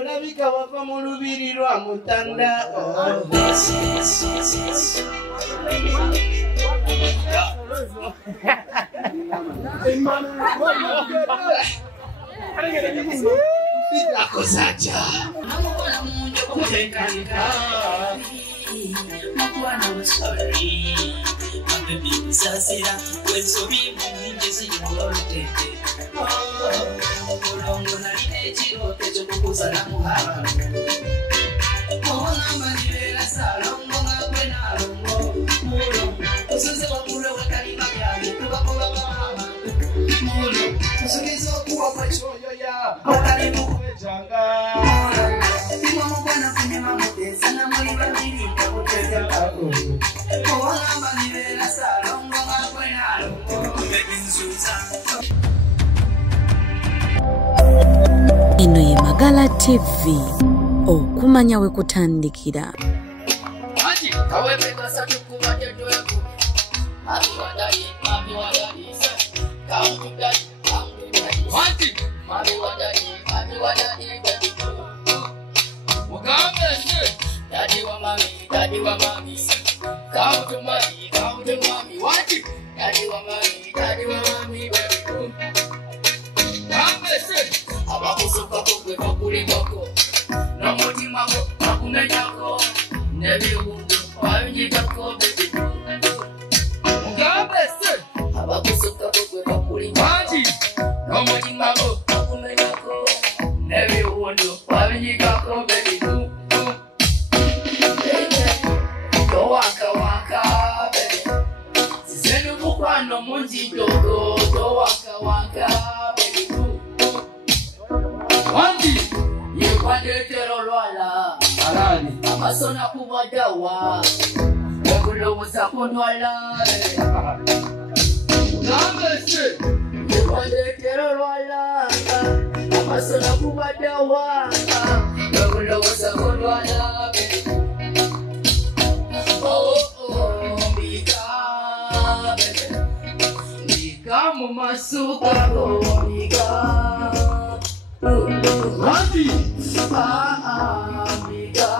Olabika wava mu lubiri lwa Mutanda. Akozacha. Mwana wasari mabebi musasira wensobi munjezi ngolotete olongo naline chirote chokukuza na muhara mwana manirela salongo ngakwe nalongo mulo usuze wakule wakalima byali tukakola mama mulo usukizo kuwa machoyo ya wakalimu kwejanga mama bwana kunyama mutesa na muri bandiri Ino ye Magala TV okumanya we kutandikira. Daddy wa mami, come to mommy, what? Daddy wa mami, baby. Abakusoka kokwe kokuli boko, no mutima go, nakumenyako, nebiwundo, wanyikako, baby. Mugambese, abakusoka kokwe kokuli boko, no mutima go, nakumenyako, nebiwundo, wanyikako, baby. Waka baby, sisenu mukwano munji dogo, waka baby. Wanti, yekwande tero lwala, alani, amasona kubadawa, yakulowoza kunwala. Nambese, yekwande tero lwala, amasona kubadawa, yakulowoza kunwala. Kamu masuka komika, Randy, mika,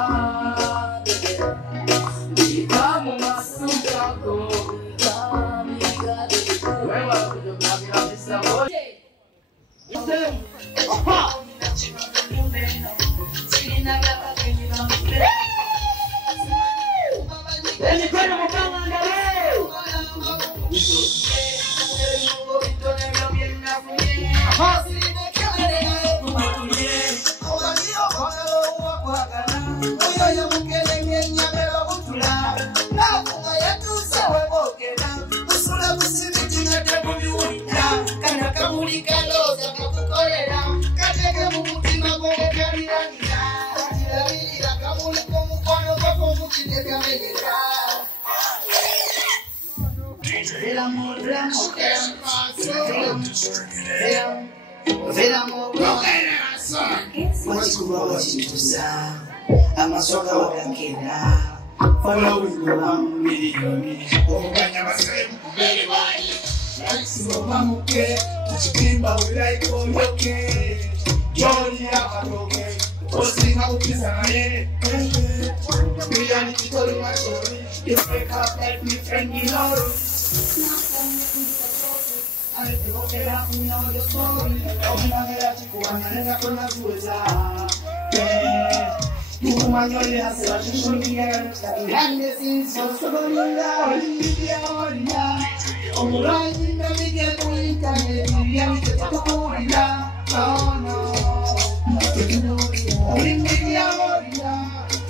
kamu masuka komika, mika. Wewe unajua kabisa wote. Aha. Sina kama kwenye mbele. Ni kwenda mpanga leo. Amasoka wakakenda following one million okanya basem kubele bali like mamuke chikimba we like oyoke joli akatoke osinga ukisa naye yani kitori machori if wake up like me friend you know I don't get up in your story I'm not gonna chiku ananga kona zuza you man your yes I should show me and this is so so yeah I'm riding the big point and yeah we get to go yeah oh no you know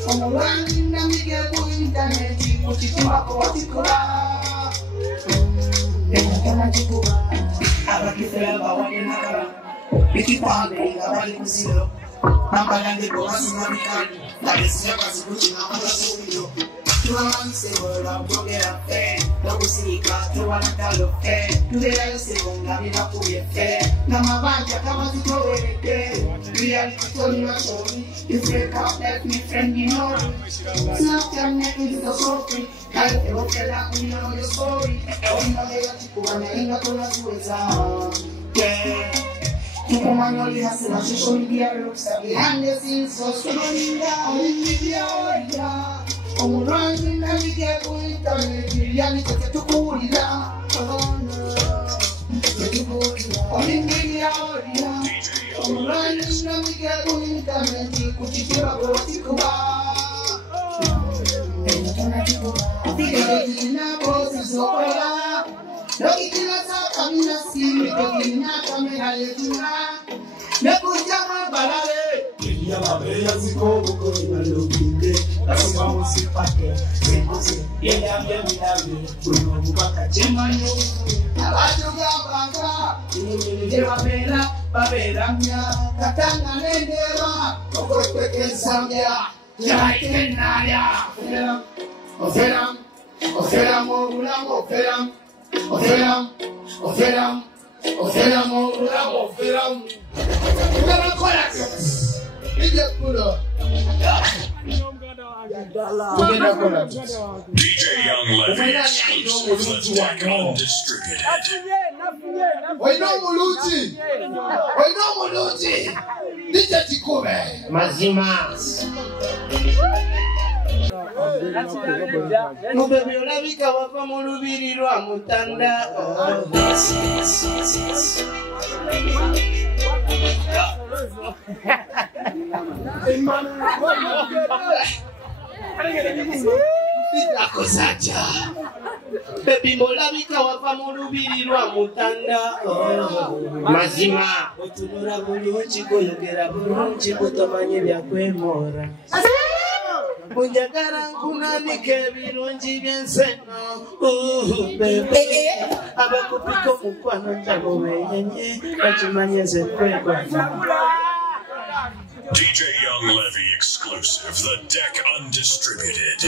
I'm riding the big point and you put it up what you call abakifela bawanyenakala bikipande abali kusilo nambalande bomasimamikani nalesiyakazikuchina amasubilo tuwamansewola bogera fe nokusirika tewanatalo fe tulerayosebonga binakuye fe namabanja kamazitowelete reality you break up like me friend you know snap your neck with the softly I don't care that you know your story I don't know that you wanna end up on a suicide yeah Tukumanyoli hasina social media rockstar behind the scenes so stronger media omurwanyi nabige ku internet reality tukulira media omurwanyi nabige ku internet kuchikiba kutikuba na bosi sokola Dokitila sa kamina simi dokina kamera yetuna Nekuja mabalale Kenya mabeya ziko buko inalobinde Nasima musipake Sekuzi Yenya miyami Kuno mubaka jemanyo Abajuga banga Inimilije wabela Babela mya Katanga nendewa Kokokweke zambia Jaikenaya Oferam Oferam Oferam Oferam Oferam, oferam, oferam, oferam, oferam. Oferam corações. Liga puro. DJ Young Levy exclusive. The deck undistributed. Oi não Muluti. Oi não Muluti. DJ Tikube. Mazima. Mubebe olabika wava mu lubiri lwa mutanda akozaja bebi molabika wava mu lubiri lwa mutanda mazima otunula bulungi koyogera bulungi kutomanye byakwemora Munjagara nkunanike ebirungi by'enseno bebe abakupika omukwano njago beyenye bakimanye nze kwegwana DJ Young Levy exclusive. The deck undistributed.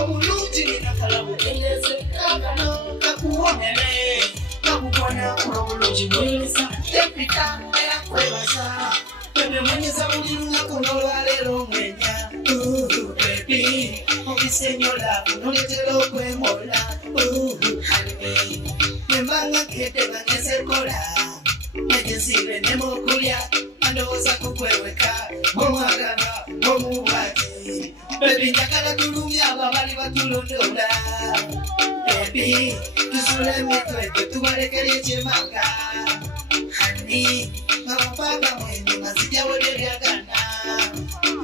Omuluti nakalabu eleze kakano kakuonele kakukwana kulobuluji mwelesa tepita ya kwebasa bebe mwenyeza mulimu nakunola lero mwenya baby obisenyola kunoletelo kwemola honey nemanga kete bangesekola nejesibe nemokulya andoza kukweweka momwagana momubati Baby, njagala tulumya ababali batulondola Baby, tusule mitwete tubalekere ekyemanga Honey, abapanga mwenge mazijawole lyagana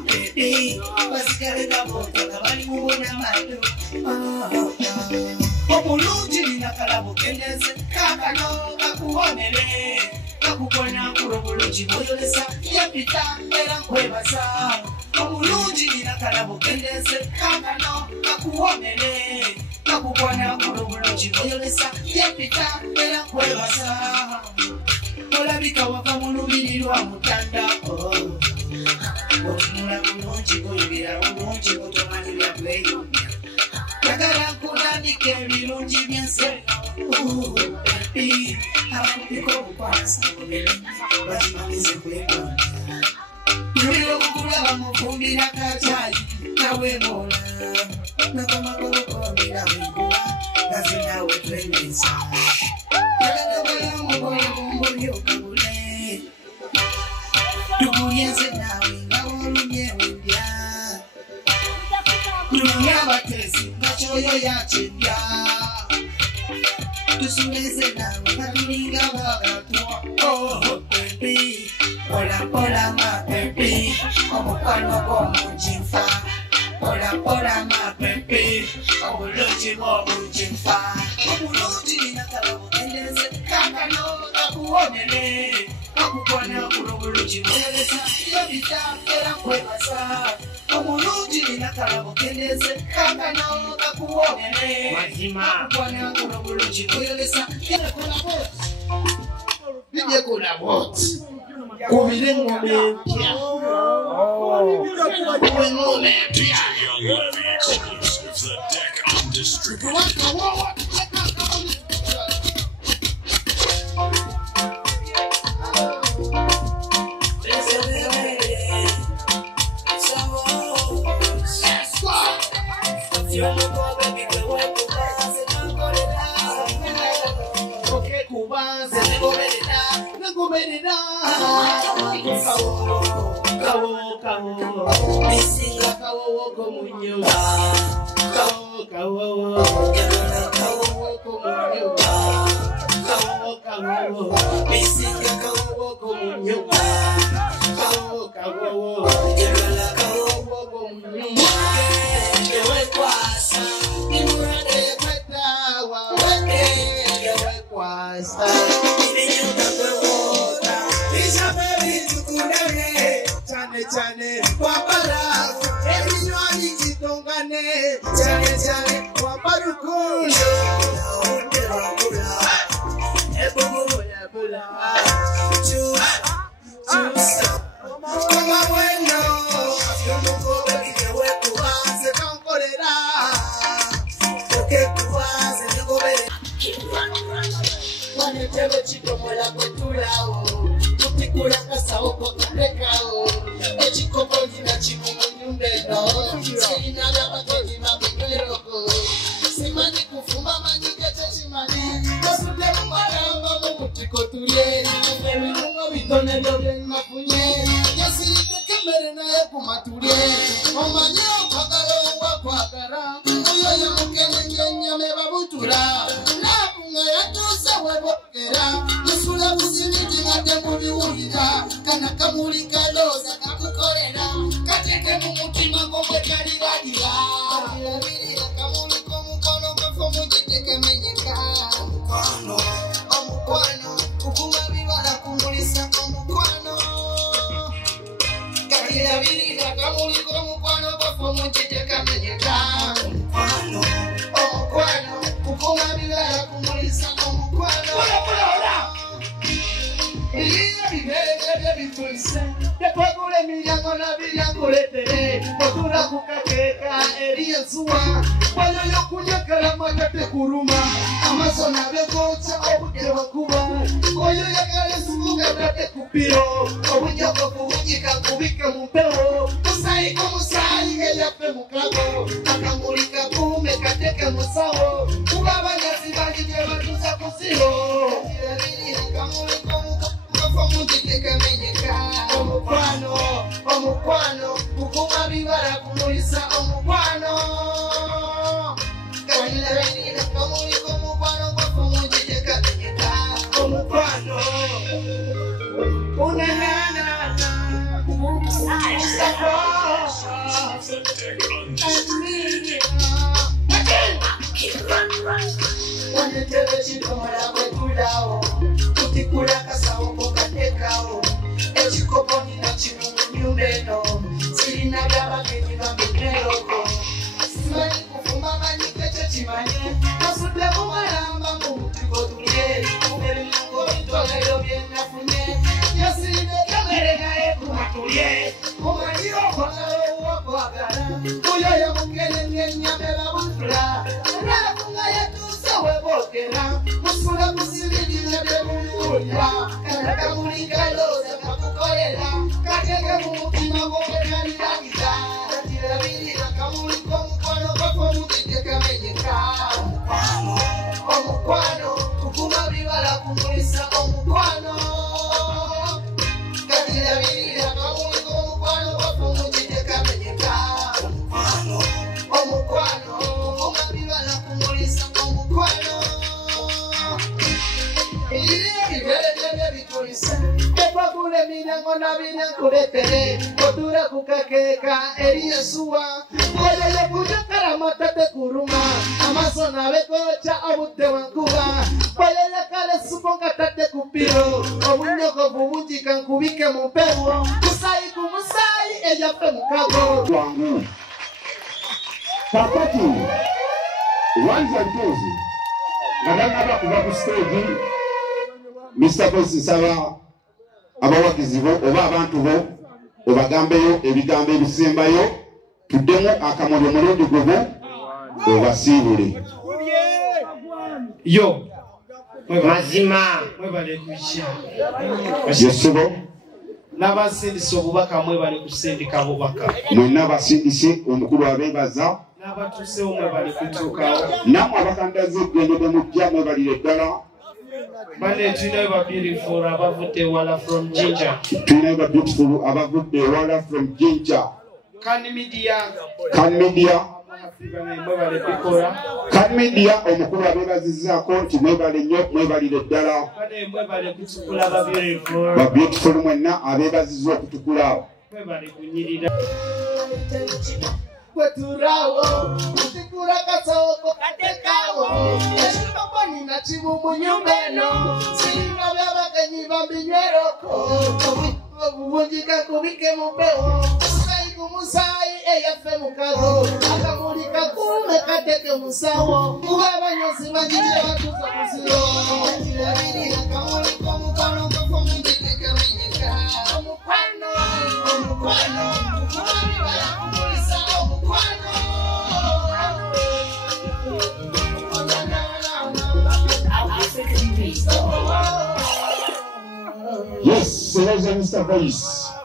Baby, basigale gabota kabali mubona mado Omulungi nina kalabo kendeze kakano kakuwonere kakukona kulobulungi boyolesa yapita era nkwebasa Omulungi nina kalabo kendeze kakano kakuwonere kakukona kulobulungi boyolesa yapita era nkwebasa olabika wava mu lubiri lwa mutanda otunula bulungi koyogera bulungi kutomanyi byakweyonya Yagala kunandika ebirungi by'enseno abakupika obukwasa bakimalize kwegona Yulira okukulaba mufumbira kacayi nawemola nakamagolokombira wekuba gazinawe twemeza yagagabala mugoye mumbuli okabule tugulyenze nawe nga wolumye wendya Tulumya abatezi nga kyoyo yakendya tusumeze nawe nga tulinga bagatwa baby pola pola ma baby omukwano gw'omunjinfa pola pola ma baby obulungi bw'omunjinfa obulungi nina kalabo kendeze kakano kakuwonere kakukwana kulo obulungi bwelesa yobita era nkwebasa Omulungi nina kalabo kendeze kakano kakuwonere mazima kakukwana kulo obulungi bwelesa Nije kuna bot Kubire ngome mpya Kuwe ngome DJ mpya Young Levy exclusive. The deck undistributed. Listen, Mr. Boss Saba abawagizi bo oba abantu bo obagambeyo ebigambo ebisembayo tuddemu akamuli omulundi gumu obasiibule yo mazima mwebale kuisha yesubo n'abasindise obubaka mwebale kusindika bubaka mwenna basindise omukulu abeebaza n'abatuusewo mwebali kutuukawo. Nammwe abakandaze eggendo bwe mujja mwebalire ddala. Bane tulinayo ba beautiful abavudde ewala from Jinja. Tulinayo ba beautiful abavudde ewala from Jinja. Kan Media. Mwebale bikola. Kan Media omukulu abeebazizzaako nti mwebale nnyo mwebalire ddala. Bane mwebale kutukula ba beautiful. Ba beautiful mwenna abeebazizza okutukula. Mwebale kunyirira. Kweturawo, kutikura kasoko katekawo. Eshimba nina chibumu nyumbeno. Singa byabakanyi bambinyweloko. Obubunjika kubike mubeo. Musai kumusai eyafe mukago. Akamulika kume kateke musawo. Kuba banyozi banjire batuza musiro. Abiri akamulika mukano kufumindike kaminyika. Omukwano. Yes, there's a Mr. Voice.